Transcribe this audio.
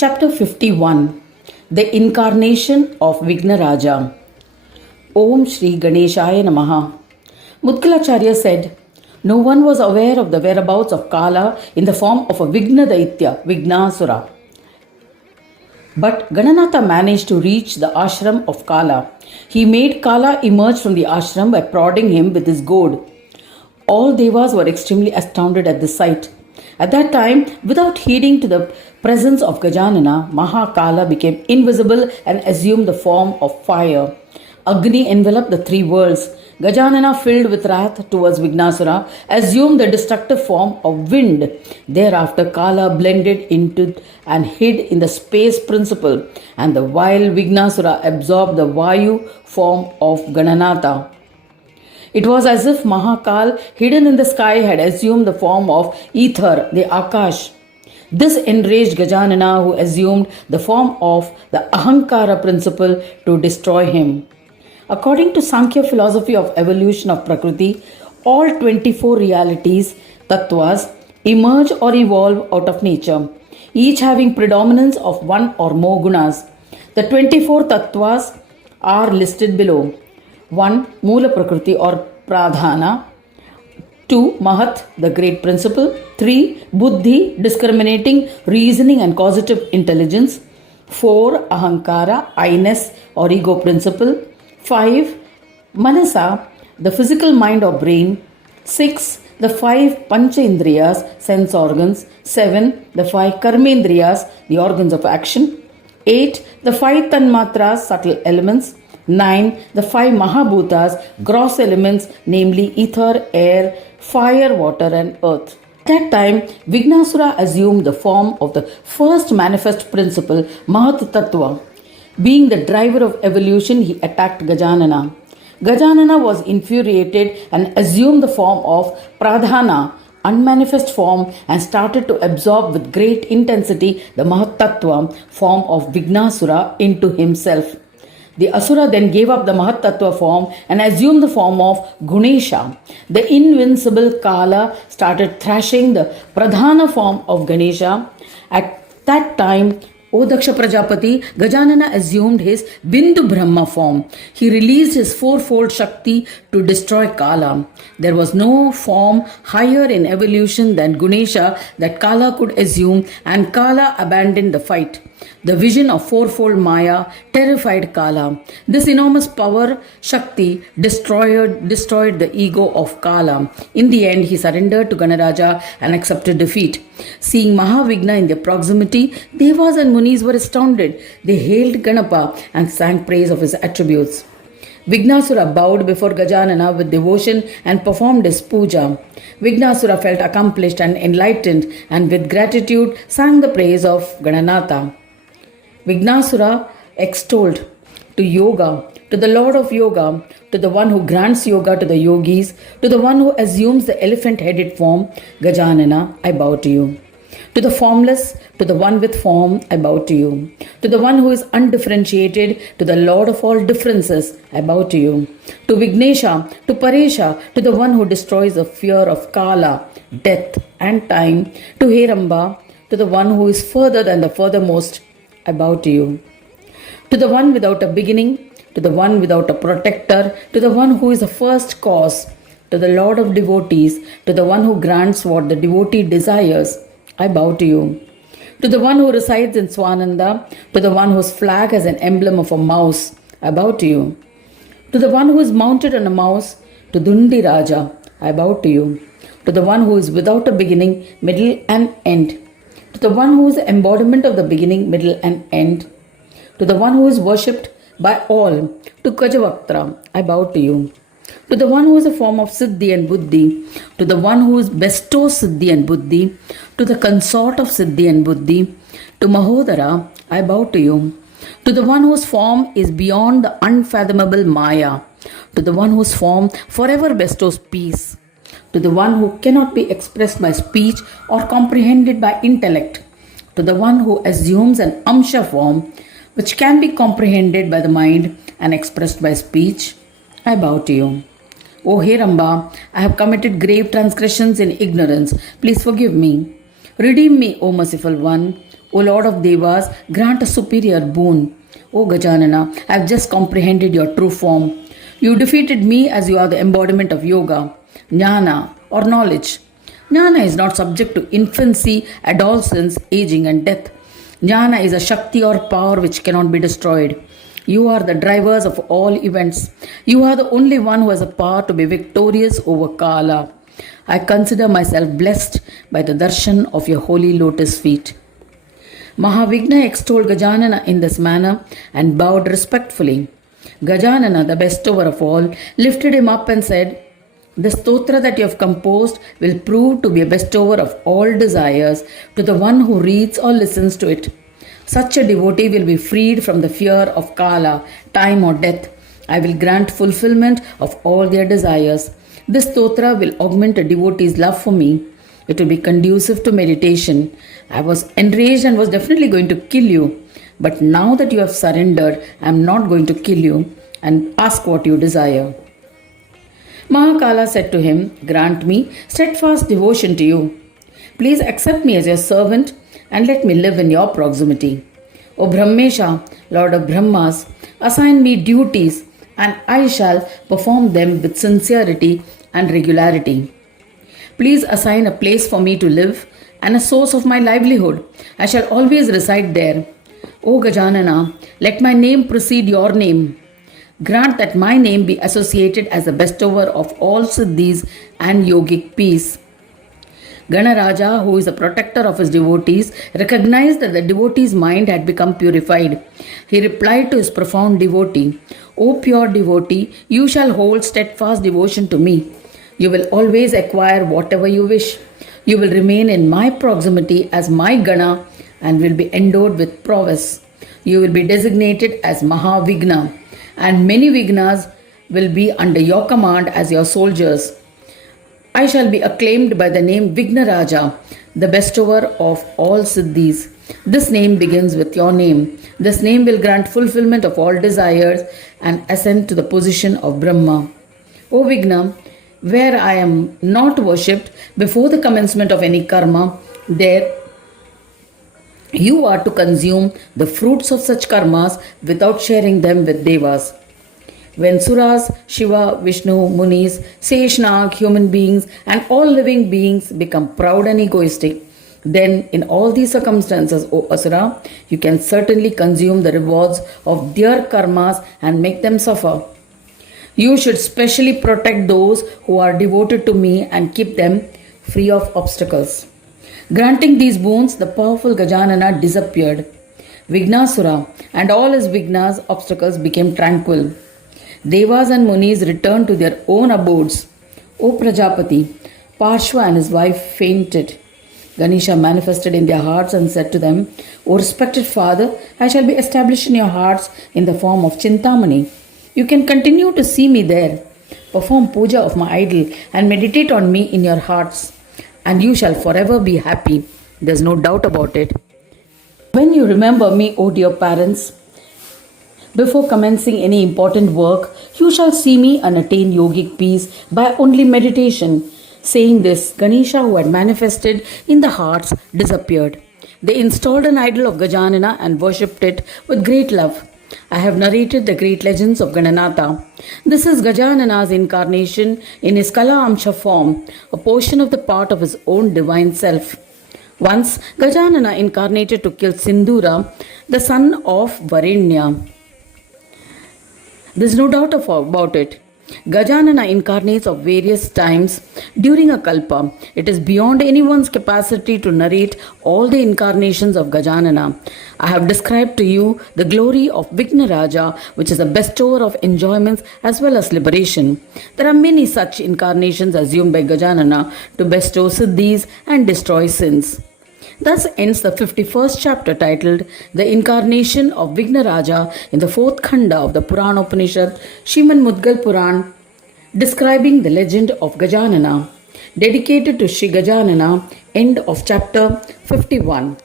Chapter 51. The Incarnation of Vignaraja. Om Shri Ganeshaya Namaha. Mudgalacharya said, no one was aware of the whereabouts of Kala in the form of a Vigna Daitya, Vignasura. But Gananatha managed to reach the ashram of Kala. He made Kala emerge from the ashram by prodding him with his goad. All devas were extremely astounded at this sight. At that time, without heeding to the presence of Gajanana, Mahakala became invisible and assumed the form of fire. Agni enveloped the three worlds. Gajanana, filled with wrath towards Vignasura, assumed the destructive form of wind. Thereafter, Kala blended into and hid in the space principle, and the vile Vignasura absorbed the Vayu form of Gananatha. It was as if Mahakal, hidden in the sky, had assumed the form of ether, the Akash. This enraged Gajanana, who assumed the form of the Ahankara principle to destroy him. According to Sankhya philosophy of evolution of Prakriti, all 24 realities, tattvas, emerge or evolve out of nature, each having predominance of one or more gunas. The 24 tattvas are listed below. 1. Moola Prakriti or Pradhana. 2. Mahat, the great principle. 3. Buddhi, discriminating, reasoning and causative intelligence. 4. Ahankara, I-ness or ego principle. 5. Manasa, the physical mind or brain. 6. The 5 Pancha Indriyas, sense organs. 7. The 5 Karmendriyas, the organs of action. 8. The 5 Tanmatras, subtle elements. 9. The 5 Mahabhutas, gross elements, namely ether, air, fire, water and earth. At that time, Vignasura assumed the form of the first manifest principle, Mahat Tattva. Being the driver of evolution, he attacked Gajanana. Gajanana was infuriated and assumed the form of Pradhana, unmanifest form, and started to absorb with great intensity the Mahat Tattva form of Vignasura into himself. The Asura then gave up the Mahat Tattva form and assumed the form of Ganesha. The invincible Kala started thrashing the Pradhana form of Ganesha. At that time, O Daksha Prajapati, Gajanana assumed his Bindu Brahma form. He released his fourfold Shakti to destroy Kala. There was no form higher in evolution than Ganesha that Kala could assume, and Kala abandoned the fight. The vision of fourfold Maya terrified Kala. This enormous power, Shakti, destroyed the ego of Kala. In the end, he surrendered to Ganaraja and accepted defeat. Seeing Mahavigna in their proximity, Devas and Munis were astounded. They hailed Ganapa and sang praise of his attributes. Vignasura bowed before Gajanana with devotion and performed his puja. Vignasura felt accomplished and enlightened, and with gratitude sang the praise of Gananatha. Vignasura extolled to yoga, to the Lord of Yoga, to the one who grants yoga to the yogis, to the one who assumes the elephant-headed form, Gajanana, I bow to you. To the formless, to the one with form, I bow to you. To the one who is undifferentiated, to the Lord of all differences, I bow to you. To Vignesha, to Paresha, to the one who destroys the fear of Kala, death and time, to Heramba, to the one who is further than the furthermost, I bow to you. To the one without a beginning, to the one without a protector, to the one who is the first cause, to the Lord of devotees, to the one who grants what the devotee desires, I bow to you. To the one who resides in Swananda, to the one whose flag has an emblem of a mouse, I bow to you. To the one who is mounted on a mouse, to Dundi Raja, I bow to you. To the one who is without a beginning, middle and end, to the one who is the embodiment of the beginning, middle and end, to the one who is worshipped by all, to Gajavaktra, I bow to you. To the one who is a form of Siddhi and Buddhi, to the one who bestows Siddhi and Buddhi, to the consort of Siddhi and Buddhi, to Mahodara, I bow to you. To the one whose form is beyond the unfathomable Maya, to the one whose form forever bestows peace, to the one who cannot be expressed by speech or comprehended by intellect, to the one who assumes an Amsha form which can be comprehended by the mind and expressed by speech, I bow to you. O Heramba, I have committed grave transgressions in ignorance. Please forgive me. Redeem me, O merciful one. O Lord of Devas, grant a superior boon. O Gajanana, I have just comprehended your true form. You defeated me as you are the embodiment of yoga, jnana or knowledge. Jnana is not subject to infancy, adolescence, aging and death. Jnana is a Shakti or power which cannot be destroyed. You are the drivers of all events. You are the only one who has a power to be victorious over Kala. I consider myself blessed by the darshan of your holy lotus feet. Mahavigna extolled Gajanana in this manner and bowed respectfully. Gajanana, the bestower of all, lifted him up and said, "The stotra that you have composed will prove to be a bestower of all desires to the one who reads or listens to it. Such a devotee will be freed from the fear of Kala, time or death. I will grant fulfillment of all their desires. This stotra will augment a devotee's love for me. It will be conducive to meditation. I was enraged and was definitely going to kill you. But now that you have surrendered, I am not going to kill you and ask what you desire." Mahakala said to him, "Grant me steadfast devotion to you. Please accept me as your servant and let me live in your proximity. O Brahmesha, Lord of Brahmas, assign me duties and I shall perform them with sincerity and regularity. Please assign a place for me to live and a source of my livelihood. I shall always reside there. O Gajanana, let my name precede your name. Grant that my name be associated as the bestower of all siddhis and yogic peace." Ganaraja, who is the protector of his devotees, recognized that the devotee's mind had become purified. He replied to his profound devotee, "O pure devotee, you shall hold steadfast devotion to me. You will always acquire whatever you wish. You will remain in my proximity as my Gana and will be endowed with prowess. You will be designated as Mahavigna, and many Vignas will be under your command as your soldiers. I shall be acclaimed by the name Vignaraja, the bestower of all siddhis. This name begins with your name. This name will grant fulfillment of all desires and ascend to the position of Brahma. O Vigna, where I am not worshipped before the commencement of any karma, there you are to consume the fruits of such karmas without sharing them with devas. When Suras, Shiva, Vishnu, Munis, Seshnag, human beings, and all living beings become proud and egoistic, then in all these circumstances, O Asura, you can certainly consume the rewards of their karmas and make them suffer. You should specially protect those who are devoted to me and keep them free of obstacles." Granting these boons, the powerful Gajanana disappeared. Vignasura and all his Vignas, obstacles, became tranquil. Devas and Munis returned to their own abodes. O Prajapati, Parshva and his wife fainted. Ganesha manifested in their hearts and said to them, "O respected father, I shall be established in your hearts in the form of Chintamani. You can continue to see me there. Perform puja of my idol and meditate on me in your hearts, and you shall forever be happy. There's no doubt about it. When you remember me, O dear parents, before commencing any important work, you shall see me and attain yogic peace by only meditation." Saying this, Ganesha, who had manifested in the hearts, disappeared. They installed an idol of Gajanana and worshipped it with great love. I have narrated the great legends of Gananatha. This is Gajanana's incarnation in his Kala Amsha form, a portion of the part of his own divine self. Once, Gajanana incarnated to kill Sindhura, the son of Varenya. There is no doubt about it. Gajanana incarnates of various times during a kalpa. It is beyond anyone's capacity to narrate all the incarnations of Gajanana. I have described to you the glory of Vignaraja, which is a bestower of enjoyments as well as liberation. There are many such incarnations assumed by Gajanana to bestow siddhis and destroy sins. Thus ends the 51st chapter titled The Incarnation of Vignaraja in the 4th Khanda of the Purana Upanishad, Shriman Mudgal Puran, describing the legend of Gajanana. Dedicated to Sri Gajanana, end of chapter 51.